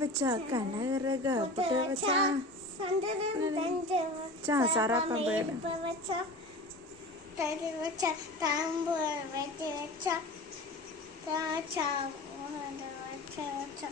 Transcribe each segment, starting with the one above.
வச்சா கனகரக புட்டு வச்சா சா சராப்பம் போயிடு வச்சா தாம்பு வெட்டி வச்சா வச்சா வச்சா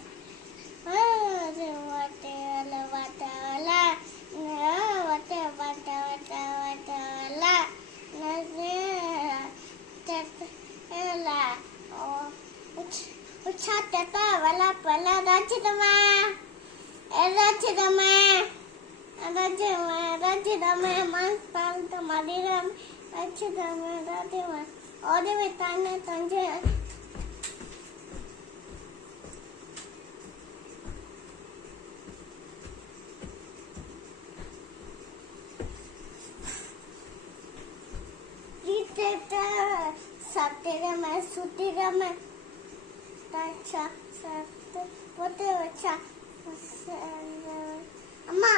Satirama, sutirama, tacha, satu, pote wacha, amma.